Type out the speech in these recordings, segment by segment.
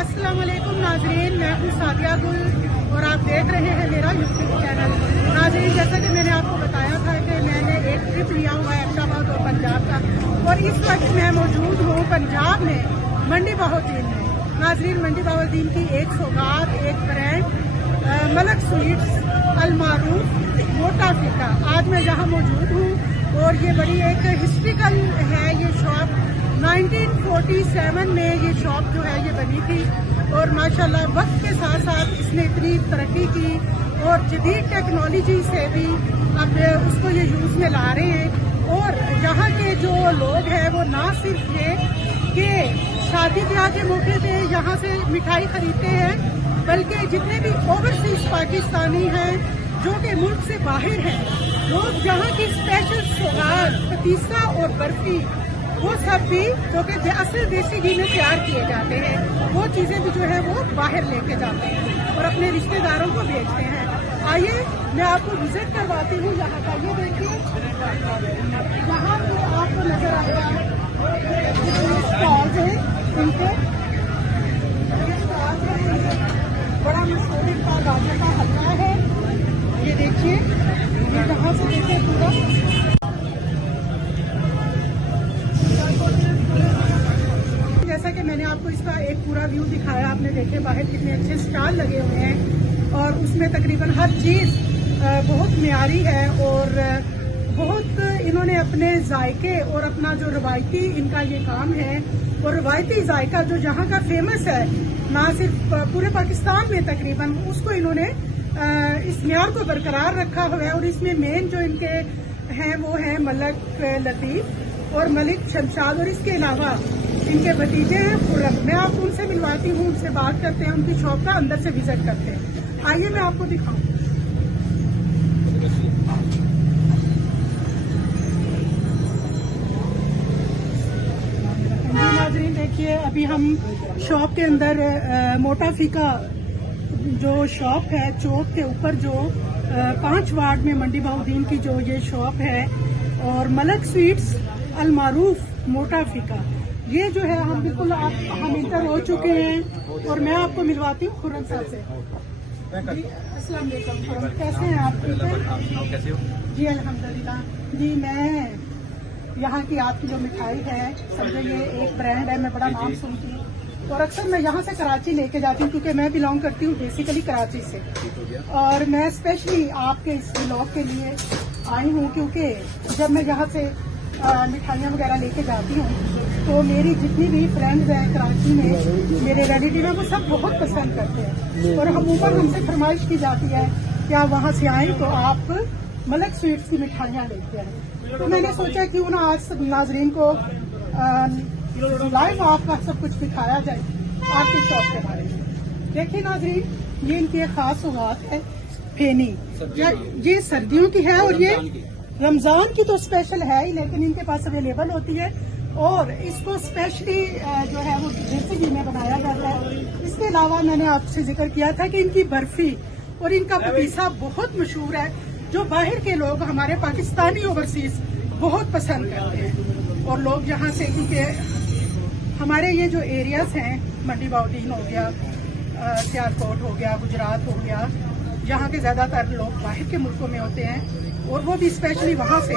अस्सलाम वालेकुम नाजरीन, मैं हूँ सादिया गुल और आप देख रहे हैं मेरा यूट्यूब चैनल। नाजरीन, जैसा कि मैंने आपको बताया था कि मैंने एक ट्रिप लिया हुआ है अहमदाबाद और पंजाब का, और इस वक्त मैं मौजूद हूँ पंजाब में मंडी बहाउद्दीन में। नाजरीन, मंडी बहाउद्दीन की एक सौगात, एक ब्रांड मलक स्वीट्स अल मारूफ मोटा फीका, आज मैं यहाँ मौजूद हूँ। और ये बड़ी एक हिस्ट्रिकल है ये शॉप। 1947 में ये शॉप जो है ये बनी थी, और माशाल्लाह वक्त के साथ साथ इसने इतनी तरक्की की और जदीद टेक्नोलॉजी से भी अब उसको ये यूज में ला रहे हैं। और यहाँ के जो लोग हैं वो ना सिर्फ ये कि शादी ब्याह के मौके पे यहाँ से मिठाई खरीदते हैं, बल्कि जितने भी ओवरसीज पाकिस्तानी हैं जो कि मुल्क से बाहर हैं, लोग यहाँ की स्पेशल सौगात, पतीसा और बर्फी, वो सब भी जो कि असल देसी घी में तैयार किए जाते हैं, वो चीजें भी जो है वो बाहर लेके जाते हैं और अपने रिश्तेदारों को बेचते हैं। आइए मैं आपको विजिट करवाती हूँ यहाँ का। ये देखिए, यहाँ पे आपको नजर आएगा स्टॉल्स हैं इनके, बड़ा मशहूर इनका गाजर का हलवा है। ये देखिए, ये यहाँ से देखिए पूरा जैसा कि मैंने आपको इसका एक पूरा व्यू दिखाया, आपने देखे बाहर कितने अच्छे स्टॉल लगे हुए हैं और उसमें तकरीबन हर चीज़ बहुत म्यारी है और बहुत इन्होंने अपने जायके और अपना जो रवायती इनका ये काम है, और रवायती जायका जो जहाँ का फेमस है ना सिर्फ पूरे पाकिस्तान में तकरीबन, उसको इन्होंने इस म्यार को बरकरार रखा हुआ है। और इसमें मेन जो इनके हैं वो है मलक लतीफ और मलिक शमशाद, और इसके अलावा इनके भतीजे हैं खुर्रम। मैं आपको उनसे मिलवाती हूँ, उनसे बात करते हैं, उनकी शॉप का अंदर से विजिट करते हैं। आइए मैं आपको दिखाऊं। नाज़रीन देखिए, अभी हम शॉप के अंदर मोटा फीका जो शॉप है, चौक के ऊपर जो 5 वार्ड में मंडी बहाउद्दीन की जो ये शॉप है, और मलक स्वीट्स अल मारूफ मोटा फीका, ये जो है हम बिल्कुल हम इंटर हो चुके हैं। और मैं आपको मिलवाती हूँ खुर्रम साहब से। जी अस्सलाम वालेकुम खुर्रम, कैसे हैं आप? कैसे हो? जी अल्हम्दुलिल्लाह। जी मैं यहाँ की आपकी जो मिठाई है, समझो ये एक ब्रांड है, मैं बड़ा नाम सुनती हूँ और अक्सर मैं यहाँ से कराची लेके जाती हूँ, क्योंकि मैं बिलोंग करती हूँ बेसिकली कराची से, और मैं स्पेशली आपके इस ब्लॉग के लिए आई हूँ, क्योंकि जब मैं यहाँ से मिठाइयाँ वगैरह लेके जाती हूँ तो मेरी जितनी भी फ्रेंड्स हैं कराची में, मेरे रिलेटिव हैं, वो सब बहुत पसंद करते हैं और ऊपर हमसे फरमाइश की जाती है कि आप वहाँ से आएँ तो आप मलक स्वीट्स की मिठाइयाँ लेके आए। तो मैंने सोचा क्यों ना आज सब नाजरीन को लाइव आपका सब कुछ दिखाया जाए आपकी शॉप के बारे में। देखिए नाजरीन, ये इनकी एक खास सौगात है फेनी, ये सर्दियों की है और ये रमजान की तो स्पेशल है ही, लेकिन इनके पास अवेलेबल होती है और इसको स्पेशली जो है वो देसी घी में बनाया जाता है। इसके अलावा मैंने आपसे जिक्र किया था कि इनकी बर्फी और इनका पतीसा बहुत मशहूर है, जो बाहर के लोग, हमारे पाकिस्तानी ओवरसीज बहुत पसंद करते हैं। और लोग यहाँ से, क्योंकि हमारे ये जो एरियाज हैं, मंडी बहाउद्दीन हो गया, सियालकोट हो गया, गुजरात हो गया, यहाँ के ज्यादातर लोग बाहर के मुल्कों में होते हैं और वो भी स्पेशली वहाँ से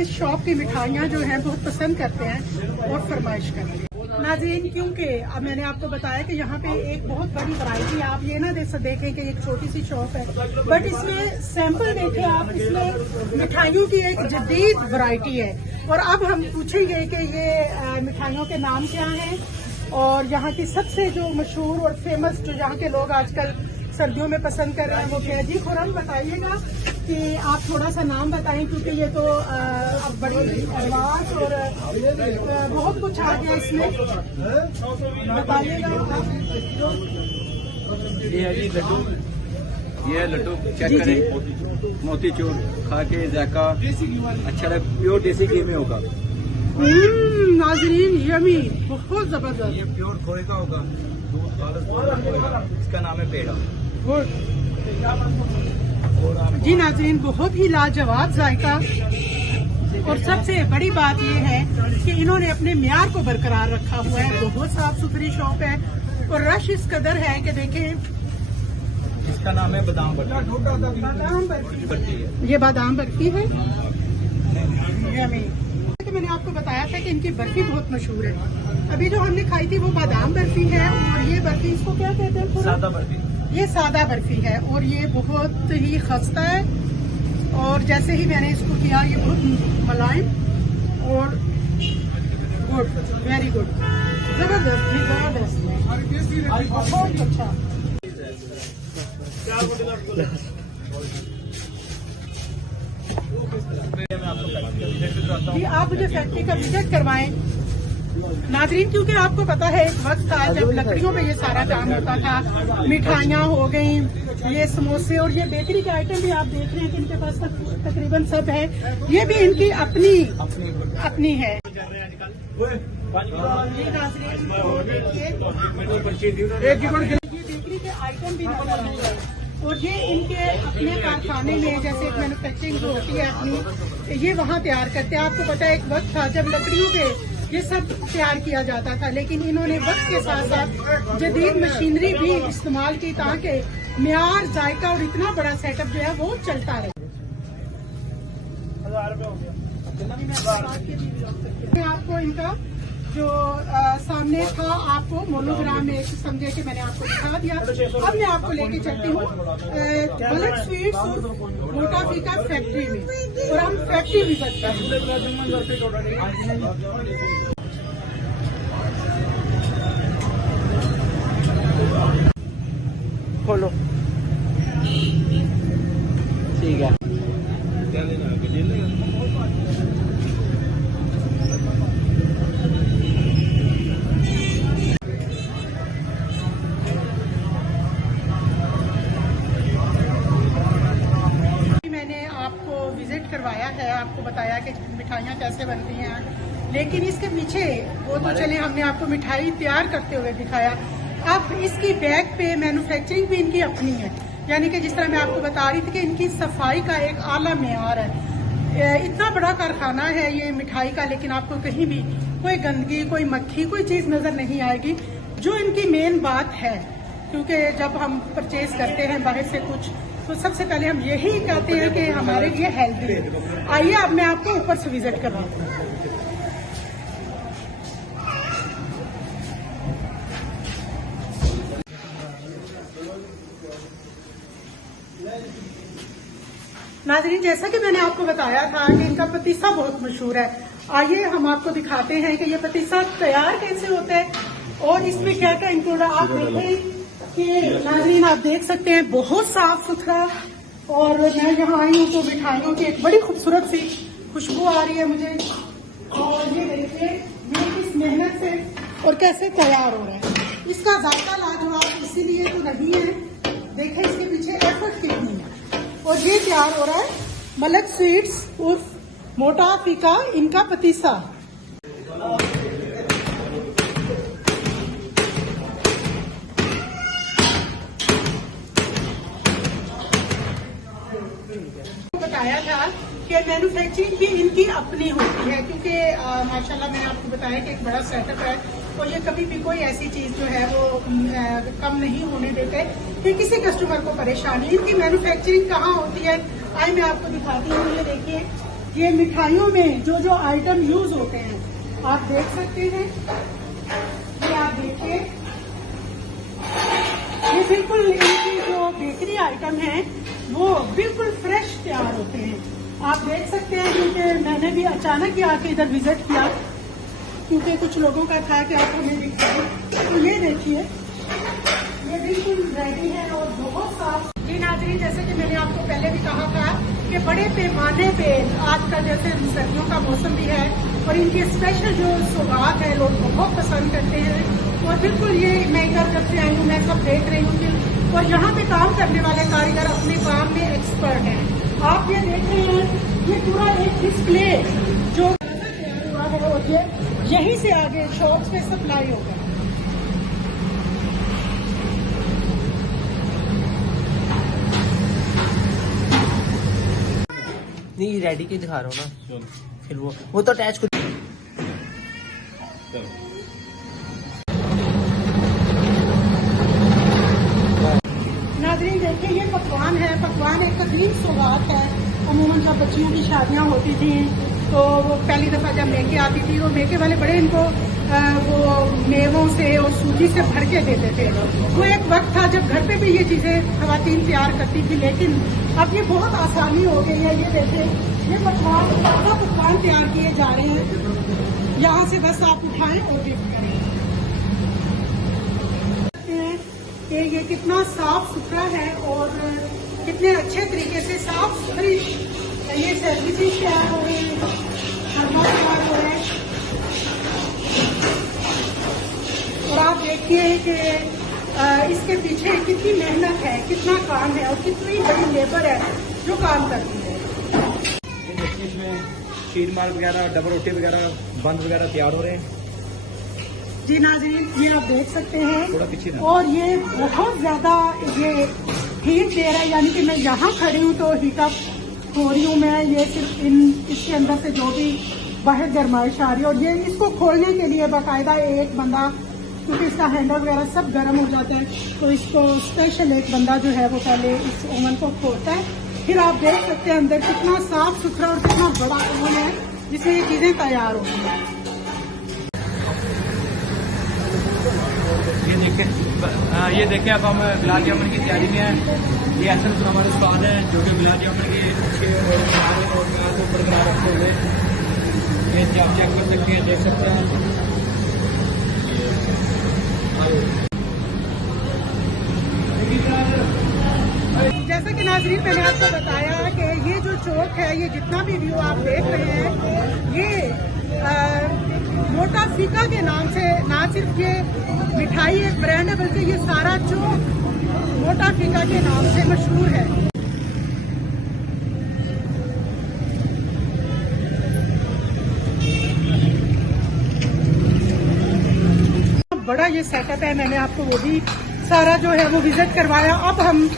इस शॉप की मिठाइयाँ जो हैं बहुत पसंद करते हैं और फरमाइश करते हैं। नाज़रीन, क्योंकि अब मैंने आपको बताया कि यहाँ पे एक बहुत बड़ी वैरायटी, आप ये ना देखें कि एक छोटी सी शॉप है, बट इसमें सैंपल देखें आप, इसमें मिठाइयों की एक जदीद वैरायटी है। और अब हम पूछेंगे कि ये मिठाइयों के नाम क्या हैं और यहाँ की सबसे जो मशहूर और फेमस जो यहाँ के लोग आजकल सर्दियों में पसंद कर रहे हैं वो क्या। जी खुर्रम, बताइएगा कि आप थोड़ा सा नाम बताएं, क्योंकि ये तो अब बड़ी एडवांस और बहुत कुछ आ गया इसमें, बताइएगा। ये है जी लड्डू, ये है लड्डू, चेक करें, मोतीचूर खा के जायका अच्छा लगे, प्योर देसी घी में होगा। नाजरीन, यमी, बहुत जबरदस्त। ये प्योर खोए का होगा, इसका नाम है पेड़ा। जी नाजरीन, बहुत ही लाजवाब जायका, और सबसे बड़ी बात ये है कि इन्होंने अपने म्यार को बरकरार रखा हुआ है। बहुत साफ सुथरी शॉप है और रश इस कदर है कि देखें, इसका नाम है बादाम बर्फी। बादाम बर्फी, ये बादाम बर्फी है। कि मैंने आपको बताया था कि इनकी बर्फी बहुत मशहूर है। अभी जो हमने खाई थी वो बादाम बर्फी है, और ये बर्फी इसको क्या कहते हैं? सादा बर्फी। ये सादा बर्फी है और ये बहुत ही खस्ता है, और जैसे ही मैंने इसको किया ये बहुत मुलायम और गुड, वेरी गुड, जबरदस्त भी, जबरदस्त, बहुत अच्छा। जी आप मुझे फैक्ट्री का विजिट करवाएं नाजरीन, क्योंकि आपको पता है एक वक्त था जब लकड़ियों पे ये सारा काम होता था। मिठाइयाँ हो गई, ये समोसे और ये बेकरी के आइटम भी आप देख रहे हैं कि इनके पास तकरीबन सब है। ये भी इनकी अपनी है। ये नाजरीन देखिए, ये बेकरी के आइटम भी मौजूद है, और ये इनके अपने कारखाने में जैसे एक मैन्युफैक्चरिंग जो होती है अपनी, ये वहाँ तैयार करते हैं। आपको पता है एक वक्त था जब लकड़ियों पे ये सब तैयार किया जाता था, लेकिन इन्होंने वक्त के साथ साथ जदीद मशीनरी भी इस्तेमाल की ताकि म्यार, जायका और इतना बड़ा सेटअप जो है वो चलता रहे। मैं आपको इनका जो सामने था आपको मोनोग्राम में समझे कि मैंने आपको दिखा दिया। अब मैं आपको लेके चलती हूँ मलक स्वीट्स और मोटाफी का फैक्ट्री में, और हम फैक्ट्री विजिट करेंगे। खोलो, ठीक है। करवाया है, आपको बताया कि मिठाइयाँ कैसे बनती हैं, लेकिन इसके पीछे वो तो चले हमने आपको मिठाई तैयार करते हुए दिखाया। अब इसकी बैग पे मैन्युफैक्चरिंग भी इनकी अपनी है, यानी कि जिस तरह मैं आपको बता रही थी कि इनकी सफाई का एक आला मेयार है। इतना बड़ा कारखाना है ये मिठाई का, लेकिन आपको कहीं भी कोई गंदगी, कोई मक्खी, कोई चीज नजर नहीं आएगी, जो इनकी मेन बात है। क्योंकि जब हम परचेज करते हैं बाहर से कुछ, तो सबसे पहले हम यही कहते हैं कि हमारे लिए हेल्दी है। आइए अब मैं आपको ऊपर से विजिट करवाती हूँ। नाज़रीन, जैसा कि मैंने आपको बताया था कि इनका पतीसा बहुत मशहूर है। आइए हम आपको दिखाते हैं कि ये पतीसा तैयार कैसे होता है और इसमें क्या क्या इंक्लूड है। आप देखें कि नाज़रीन, आप देख सकते हैं बहुत साफ सुथरा, और मैं यहाँ आई हूँ तो मिठाइयों की एक बड़ी खूबसूरत सी खुशबू आ रही है मुझे। और ये देखिए ये किस मेहनत से और कैसे तैयार हो रहा है। इसका जायका लाजवाब इसीलिए तो नहीं है, देखें इसके पीछे एफर्ट कितनी है। और ये तैयार हो रहा है मलक स्वीट्स उर्फ मोटा फीका इनका पतीसा। बताया था कि मैन्युफैक्चरिंग भी इनकी अपनी होती है, क्योंकि माशाल्लाह मैंने आपको बताया कि एक बड़ा सेटअप है, और ये कभी भी कोई ऐसी चीज जो है वो कम नहीं होने देते कि किसी कस्टमर को परेशानी। इनकी मैन्युफैक्चरिंग कहाँ होती है, आई मैं आपको दिखाती हूँ। ये देखिए, ये मिठाइयों में जो जो आइटम यूज होते हैं आप देख सकते हैं। ये आप देखिए, ये बिल्कुल इनकी जो बेकरी आइटम है वो बिल्कुल फ्रेश तैयार होते हैं। आप देख सकते हैं, क्योंकि मैंने भी अचानक ही आके इधर विजिट किया, क्योंकि कुछ लोगों का था कि आप हमें दिखाएं। तो ये देखिए, ये बिल्कुल रेडी है और बहुत साफ। जी नाज़रीन, जैसे कि मैंने आपको पहले भी कहा था कि बड़े पैमाने पे आजकल जैसे सर्दियों का मौसम भी है और इनकी स्पेशल जो सौगात है लोग बहुत पसंद करते हैं। और बिल्कुल ये मैं इधर जब से आई हूँ मैं सब देख रही हूँ, और यहाँ पे काम करने वाले कारीगर अपने काम में एक्सपर्ट हैं। आप ये देख रहे हैं, ये पूरा एक डिस्प्ले जो तैयार हुआ है और ये यहीं से आगे शॉप्स पे सप्लाई होगा। नहीं रेडी की दिखा रहा हूँ ना, फिर वो तो अटैच कर। अजीब सौगात है। अमूमन जब बच्चियों की शादियां होती थी तो वो पहली दफ़ा जब मेके आती थी तो मेके वाले बड़े इनको वो मेवों से और सूजी से भर के देते थे। वो एक वक्त था जब घर पे भी ये चीज़ें खवातीन तैयार करती थी, लेकिन अब ये बहुत आसानी हो गई है। ये देखें, ये पकवान तैयार किए जा रहे हैं। यहाँ से बस आप उठाएं और गिफ्ट करें। कि ये कितना साफ सुथरा है और कितने अच्छे तरीके से साफ सुथरी ये सर्विसेज है और थर्मोस्टेट हो है। और आप देखिए कि इसके पीछे कितनी मेहनत है, कितना काम है और कितनी बड़ी लेबर है जो काम करती है। इसमें शीर माल वगैरह, डबल रोटी वगैरह, बंद वगैरह तैयार हो रहे हैं। जी नाज़रीन, ये आप देख सकते थोड़ा हैं पीछे ना। और ये बहुत ज्यादा ये हीट दे रहा है, यानी कि मैं यहाँ खड़ी हूँ तो हीटअप हो रही हूँ मैं। ये सिर्फ इसके अंदर से जो भी बाहर गर्माइश आ रही है और ये इसको खोलने के लिए बाकायदा एक बंदा, क्योंकि इसका हैंडल वगैरह सब गर्म हो जाता है, तो इसको स्पेशल एक बंदा जो है वो पहले इस ओवन को खोलता है। फिर आप देख सकते हैं अंदर कितना साफ सुथरा और कितना बड़ा ओवन है जिसमें ये चीजें तैयार होती हैं। ये देखें अब हम गुलाब जामुन की तैयारी में हैं। ये असल में हमारे स्वाद है जो कि गुलाब जामुन के अच्छे और बरकरार रखते हुए ये आप चेक कर सकते हैं, देख सकते हैं। जैसा कि नाज़रीन मैंने आपको बताया कि ये जो चौक है, ये जितना भी व्यू आप देख रहे हैं, ये मोटा फीका के नाम से ना सिर्फ ये मिठाई एक ब्रांड है बल्कि ये सारा चौक मोटा फीका के नाम से मशहूर है। बड़ा ये सेटअप है, मैंने आपको वो भी सारा जो है वो विजिट करवाया। अब हम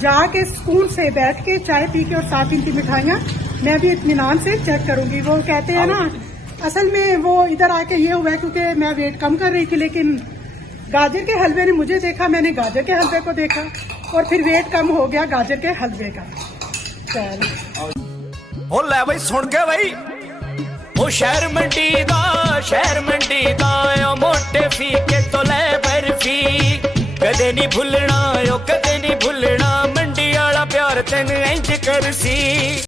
जाके सुकून से बैठ के चाय पी के और साथ इनकी मिठाइयाँ मैं भी इत्मीनान से चेक करूंगी। वो कहते हैं ना, असल में वो इधर आके ये हुआ है क्योंकि मैं वेट कम कर रही थी, लेकिन गाजर के हलवे ने मुझे देखा, मैंने गाजर के हलवे को देखा और फिर वेट कम हो गया गाजर के हलवे का। ओ ले भाई सुन के भाई, ओ शहर मंडी दा ओ मोटे फीके तो ले बर्फी, कदे नहीं भुलना ओ कदे नहीं भुलना, मंडी वाला प्यार तेन इंज करसी।